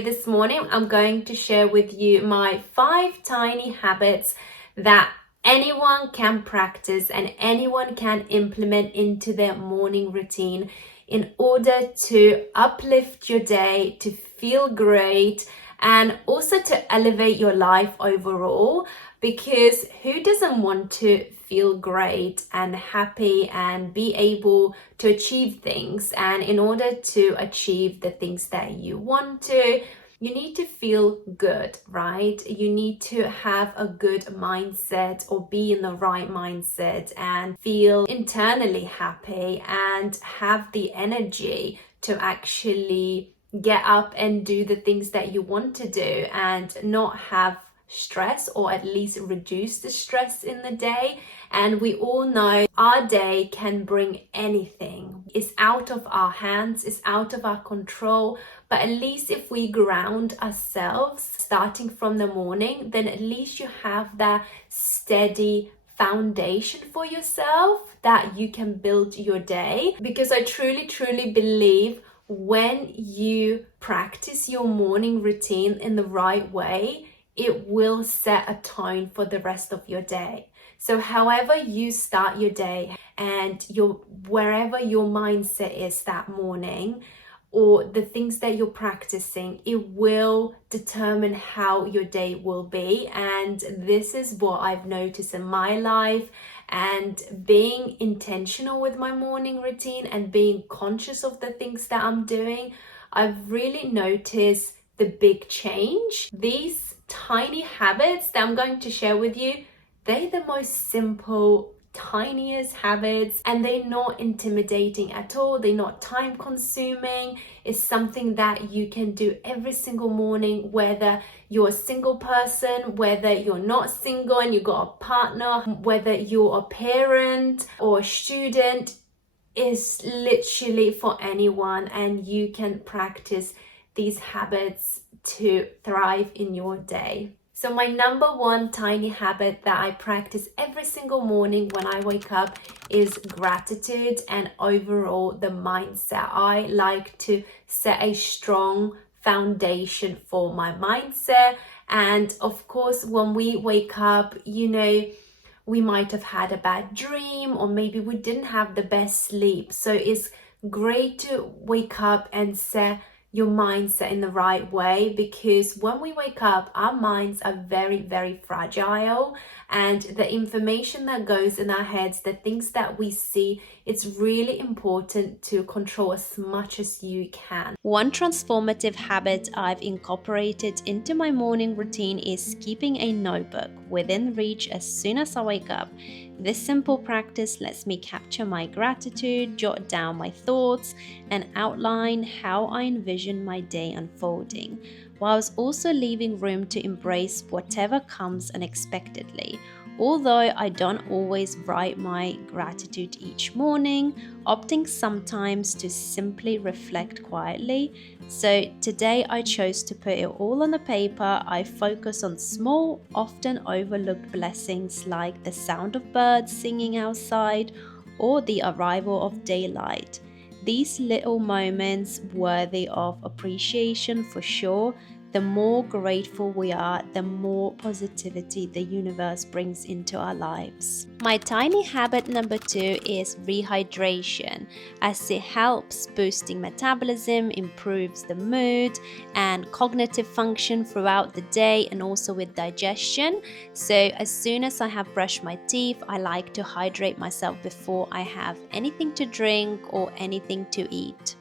this morning I'm going to share with you my 5 tiny habits that anyone can practice and anyone can implement into their morning routine in order to uplift your day, to feel great, and also to elevate your life overall. Because who doesn't want to feel great and happy and be able to achieve things? And in order to achieve the things that you want to, you need to feel good, right? You need to have a good mindset or be in the right mindset and feel internally happy and have the energy to actually get up and do the things that you want to do and not have stress, or at least reduce the stress in the day. And we all know our day can bring anything. It's out of our hands, it's out of our control. But at least if we ground ourselves starting from the morning, then at least you have that steady foundation for yourself that you can build your day. Because I truly believe when you practice your morning routine in the right way, it will set a tone for the rest of your day. So however you start your day and wherever your mindset is that morning, or the things that you're practicing, it will determine how your day will be. And this is what I've noticed in my life. And being intentional with my morning routine and being conscious of the things that I'm doing, I've really noticed the big change. These tiny habits that I'm going to share with you, they're the most simple, tiniest habits, and they're not intimidating at all. They're not time consuming. It's something that you can do every single morning, whether you're a single person, whether you're not single and you got a partner, whether you're a parent or a student. Is literally for anyone, and you can practice these habits to thrive in your day. So my number 1 tiny habit that I practice every single morning when I wake up is gratitude and overall the mindset. I like to set a strong foundation for my mindset. And of course, when we wake up, we might have had a bad dream, or maybe we didn't have the best sleep. So it's great to wake up and set your mindset in the right way, because when we wake up, our minds are very fragile, and the information that goes in our heads, the things that we see, it's really important to control as much as you can. One transformative habit I've incorporated into my morning routine is keeping a notebook within reach as soon as I wake up. This simple practice lets me capture my gratitude, jot down my thoughts, and outline how I envision my day unfolding, whilst also leaving room to embrace whatever comes unexpectedly. Although I don't always write my gratitude each morning, opting sometimes to simply reflect quietly. So today I chose to put it all on the paper. I focus on small, often overlooked blessings like the sound of birds singing outside or the arrival of daylight. These little moments worthy of appreciation for sure. The more grateful we are, the more positivity the universe brings into our lives. My tiny habit number 2 is rehydration, as it helps boosting metabolism, improves the mood and cognitive function throughout the day, and also with digestion. So as soon as I have brushed my teeth, I like to hydrate myself before I have anything to drink or anything to eat.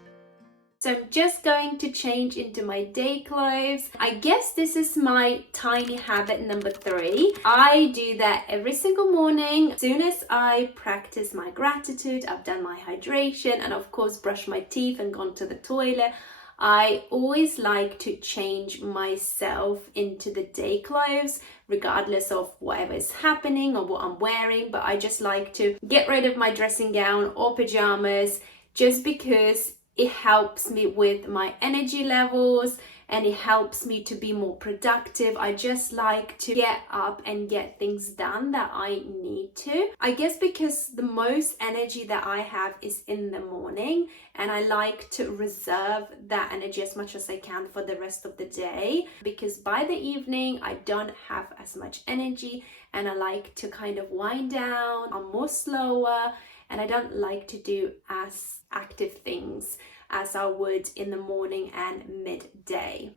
So I'm just going to change into my day clothes. I guess this is my tiny habit number 3. I do that every single morning. As soon as I practice my gratitude, I've done my hydration and of course brush my teeth and gone to the toilet, I always like to change myself into the day clothes, regardless of whatever is happening or what I'm wearing. But I just like to get rid of my dressing gown or pajamas, just because it helps me with my energy levels and it helps me to be more productive. I just like to get up and get things done that I need to. I guess because the most energy that I have is in the morning, and I like to reserve that energy as much as I can for the rest of the day, because by the evening I don't have as much energy and I like to kind of wind down. I'm more slower and I don't like to do as active things as I would in the morning and midday.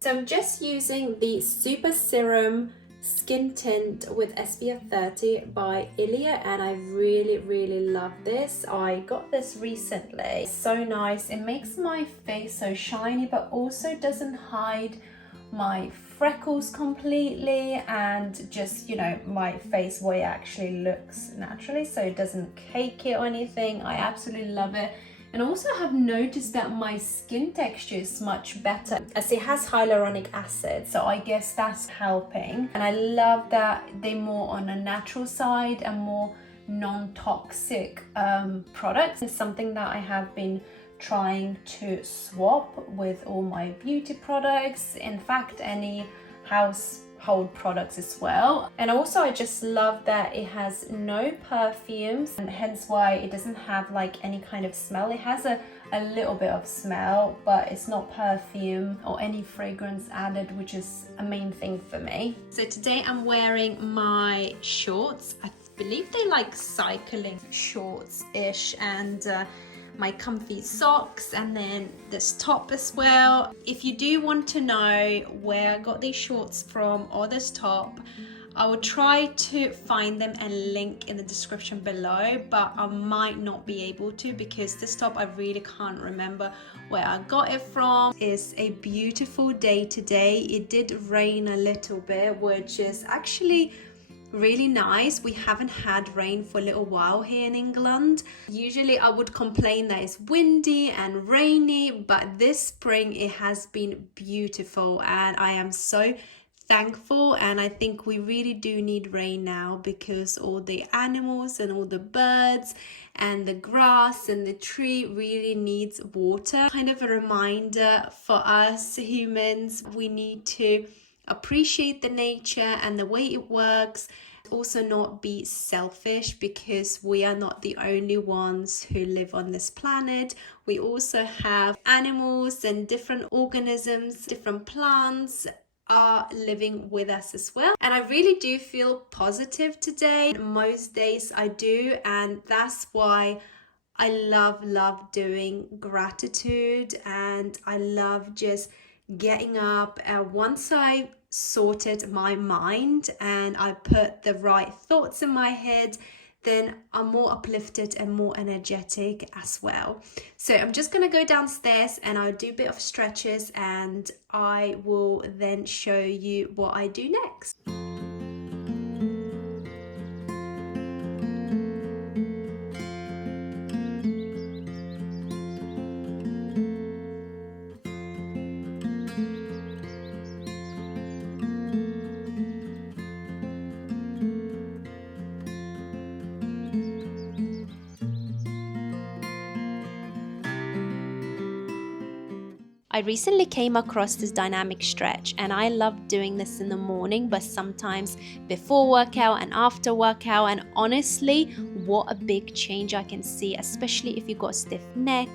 So I'm just using the Super Serum Skin Tint with SPF 30 by Ilia, and I really love this. I got this recently. It's so nice. It makes my face so shiny, but also doesn't hide my freckles completely, and just, you know, my face way actually looks naturally, so it doesn't cake it or anything. I absolutely love it. And also have noticed that my skin texture is much better as it has hyaluronic acid, so I guess that's helping. And I love that they're more on a natural side and more non-toxic products. It's something that I have been trying to swap with all my beauty products, in fact any household products as well. And also I just love that it has no perfumes, and hence why it doesn't have like any kind of smell. It has a little bit of smell, but it's not perfume or any fragrance added, which is a main thing for me. So today I'm wearing my shorts. I believe they like cycling shorts-ish, and my comfy socks, and then this top as well. If you do want to know where I got these shorts from or this top, I will try to find them and link in the description below, but I might not be able to because this top I really can't remember where I got it from. It's a beautiful day today. It did rain a little bit, which is actually really nice. We haven't had rain for a little while here in England. Usually I would complain that it's windy and rainy, but this spring it has been beautiful and I am so thankful. And I think we really do need rain now because all the animals and all the birds and the grass and the tree really needs water. Kind of a reminder for us humans, we need to appreciate the nature and the way it works. Also not be selfish, because we are not the only ones who live on this planet. We also have animals and different organisms, different plants are living with us as well. And I really do feel positive today. Most days I do, and that's why I love doing gratitude, and I love just getting up. Once I sorted my mind and I put the right thoughts in my head, then I'm more uplifted and more energetic as well. So I'm just gonna go downstairs and I'll do a bit of stretches, and I will then show you what I do next. I recently came across this dynamic stretch and I love doing this in the morning, but sometimes before workout and after workout. And honestly, what a big change I can see, especially if you've got stiff neck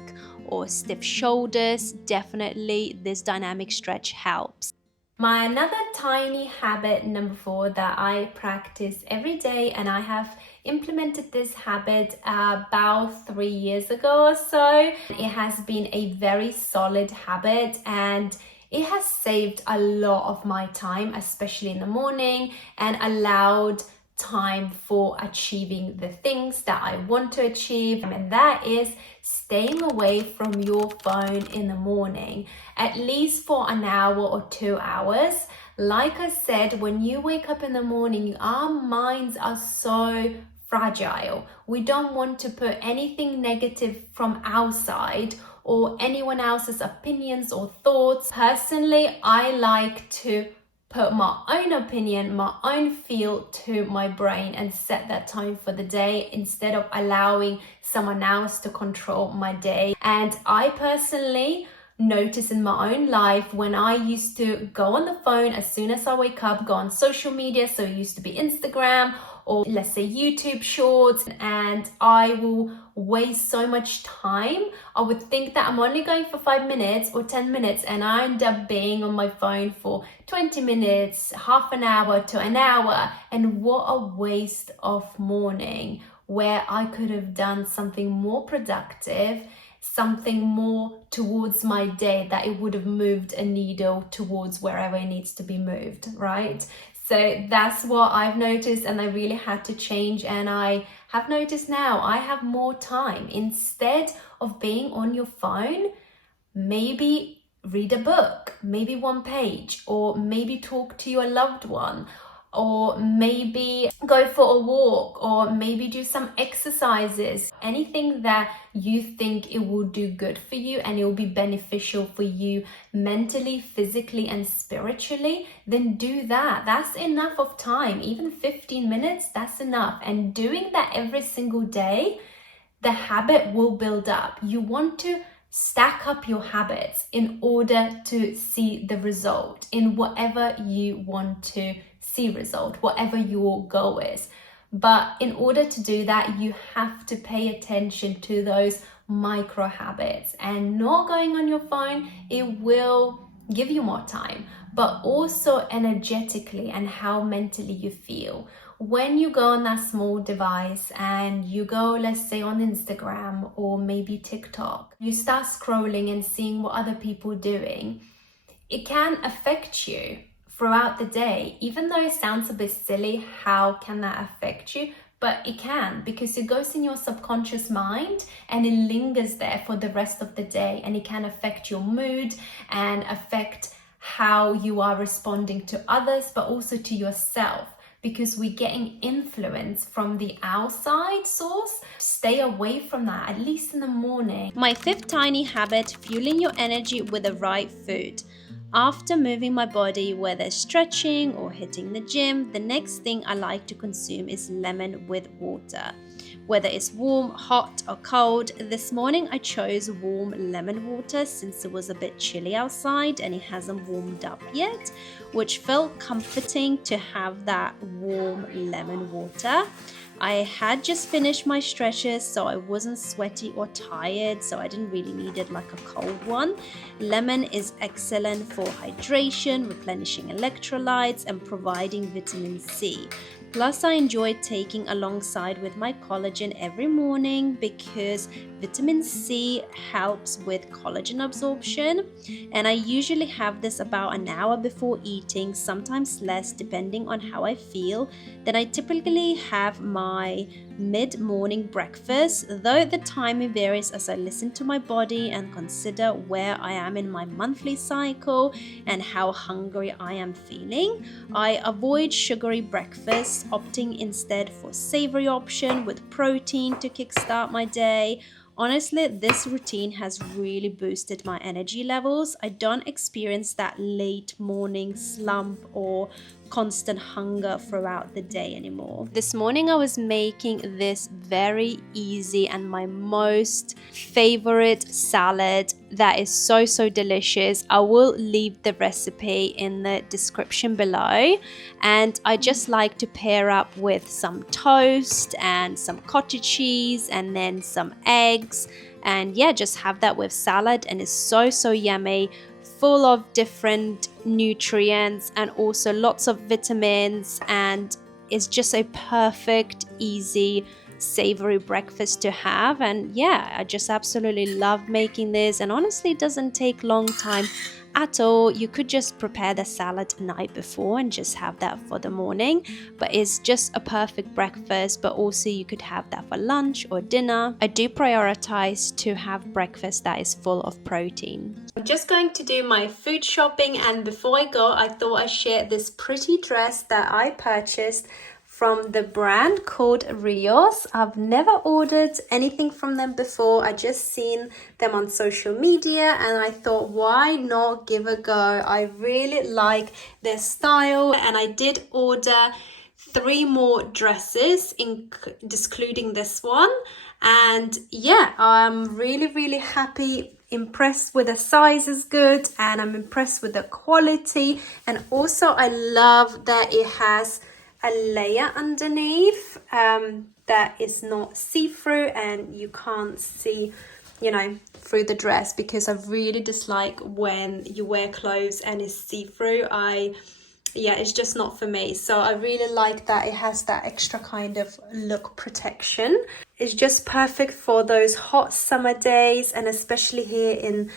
or stiff shoulders. Definitely this dynamic stretch helps. My another tiny habit, number 4, that I practice every day, and I have implemented this habit about 3 years ago or so. It has been a very solid habit and it has saved a lot of my time, especially in the morning, and allowed time for achieving the things that I want to achieve, and that is staying away from your phone in the morning, at least for an hour or 2 hours. Like I said, when you wake up in the morning, our minds are so fragile. We don't want to put anything negative from outside or anyone else's opinions or thoughts. Personally, I like to put my own opinion, my own feel to my brain and set that tone for the day instead of allowing someone else to control my day. And I personally notice in my own life when I used to go on the phone as soon as I wake up, go on social media, so it used to be Instagram or let's say YouTube shorts, and I will waste so much time. I would think that I'm only going for 5 minutes or 10 minutes and I end up being on my phone for 20 minutes, half an hour to an hour, and what a waste of morning where I could have done something more productive, something more towards my day, that it would have moved a needle towards wherever it needs to be moved, right? So that's what I've noticed, and I really had to change, and I have noticed now I have more time. Instead of being on your phone, maybe read a book, maybe 1 page, or maybe talk to your loved one, or maybe go for a walk, or maybe do some exercises. Anything that you think it will do good for you and it will be beneficial for you mentally, physically, and spiritually, then do that. That's enough of time. Even 15 minutes, that's enough. And doing that every single day, the habit will build up. You want to stack up your habits in order to see the result in whatever you want to see result, whatever your goal is. But in order to do that, you have to pay attention to those micro habits, and not going on your phone, it will give you more time, but also energetically and how mentally you feel. When you go on that small device and you go, let's say on Instagram or maybe TikTok, you start scrolling and seeing what other people are doing, it can affect you throughout the day. Even though it sounds a bit silly, how can that affect you? But it can, because it goes in your subconscious mind and it lingers there for the rest of the day, and it can affect your mood and affect how you are responding to others, but also to yourself, because we're getting influence from the outside source. Stay away from that, at least in the morning. My 5th tiny habit, fueling your energy with the right food. After moving my body, whether stretching or hitting the gym, the next thing I like to consume is lemon with water. Whether it's warm, hot, or cold, this morning I chose warm lemon water since it was a bit chilly outside and it hasn't warmed up yet, which felt comforting to have that warm lemon water. I had just finished my stretches, so I wasn't sweaty or tired, so I didn't really need it like a cold one. Lemon is excellent for hydration, replenishing electrolytes, and providing vitamin C. Plus, I enjoy taking alongside with my collagen every morning because vitamin C helps with collagen absorption, and I usually have this about an hour before eating, sometimes less depending on how I feel. Then I typically have my mid-morning breakfast, though the timing varies as I listen to my body and consider where I am in my monthly cycle and how hungry I am feeling. I avoid sugary breakfasts, opting instead for savory option with protein to kickstart my day. Honestly, this routine has really boosted my energy levels. I don't experience that late morning slump or constant hunger throughout the day anymore. This morning I was making this very easy and my most favorite salad that is so delicious. I will leave the recipe in the description below, and I just like to pair up with some toast and some cottage cheese and then some eggs, and yeah, just have that with salad, and it's so yummy, full of different nutrients and also lots of vitamins, and it's just a perfect, easy, savory breakfast to have. And yeah, I just absolutely love making this, and honestly it doesn't take long time at all. You could just prepare the salad the night before and just have that for the morning, but it's just a perfect breakfast. But also you could have that for lunch or dinner. I do prioritize to have breakfast that is full of protein. I'm just going to do my food shopping, and before I go, I thought I'd share this pretty dress that I purchased from the brand called Rios. I've never ordered anything from them before. I just seen them on social media and I thought, why not give a go? I really like their style, and I did order 3 more dresses, excluding this one. And yeah, I'm really happy, impressed with the size is good, and I'm impressed with the quality. And also I love that it has a layer underneath that is not see-through and you can't see, you know, through the dress, because I really dislike when you wear clothes and it's see-through. Yeah, it's just not for me. So I really like that it has that extra kind of look protection. It's just perfect for those hot summer days, and especially here in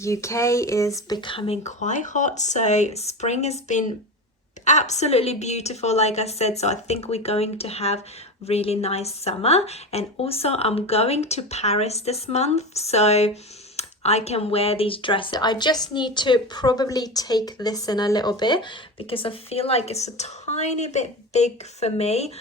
UK is becoming quite hot. So spring has been absolutely beautiful, like I said. So I think we're going to have really nice summer. And also I'm going to Paris this month, so I can wear these dresses. I just need to probably take this in a little bit because I feel like it's a tiny bit big for me.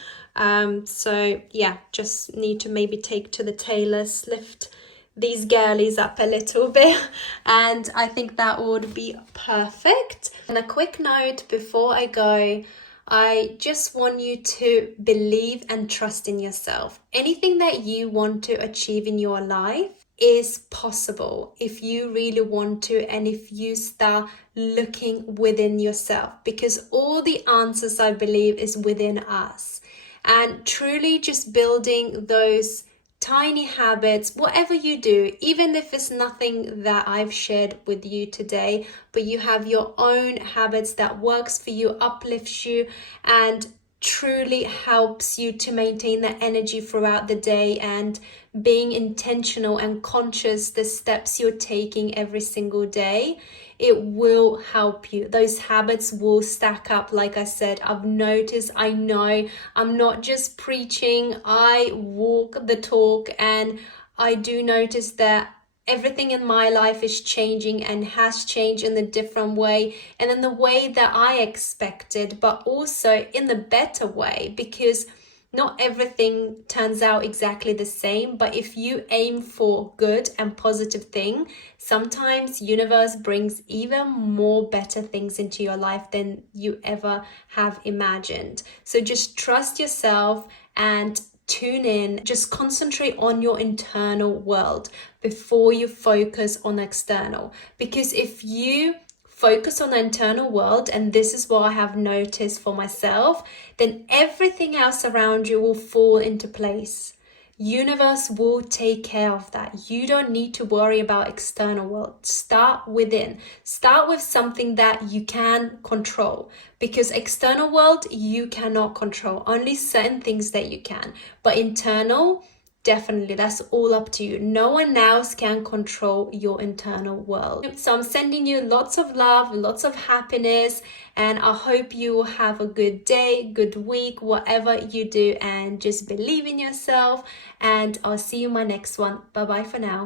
So yeah, just need to maybe take to the tailors, lift these girlies up a little bit, and I think that would be perfect. And a quick note before I go, I just want you to believe and trust in yourself. Anything that you want to achieve in your life is possible if you really want to, and if you start looking within yourself, because all the answers, I believe, is within us. And truly just building those tiny habits, whatever you do, even if it's nothing that I've shared with you today, but you have your own habits that works for you, uplifts you, and truly helps you to maintain that energy throughout the day, and being intentional and conscious the steps you're taking every single day, it will help you. Those habits will stack up. Like I said, I've noticed, I know I'm not just preaching, I walk the talk, and I do notice that everything in my life is changing and has changed in a different way, and in the way that I expected, but also in the better way, because not everything turns out exactly the same. But if you aim for good and positive thing, sometimes universe brings even more better things into your life than you ever have imagined. So just trust yourself and tune in, just concentrate on your internal world before you focus on external. Because if you focus on the internal world, and this is what I have noticed for myself, then everything else around you will fall into place. Universe will take care of that. You don't need to worry about external world. Start within. Start with something that you can control, because external world you cannot control, only certain things that you can. But internal, definitely, that's all up to you. No one else can control your internal world. So I'm sending you lots of love, lots of happiness, and I hope you have a good day, good week, whatever you do, and just believe in yourself. And I'll see you in my next one. Bye bye for now.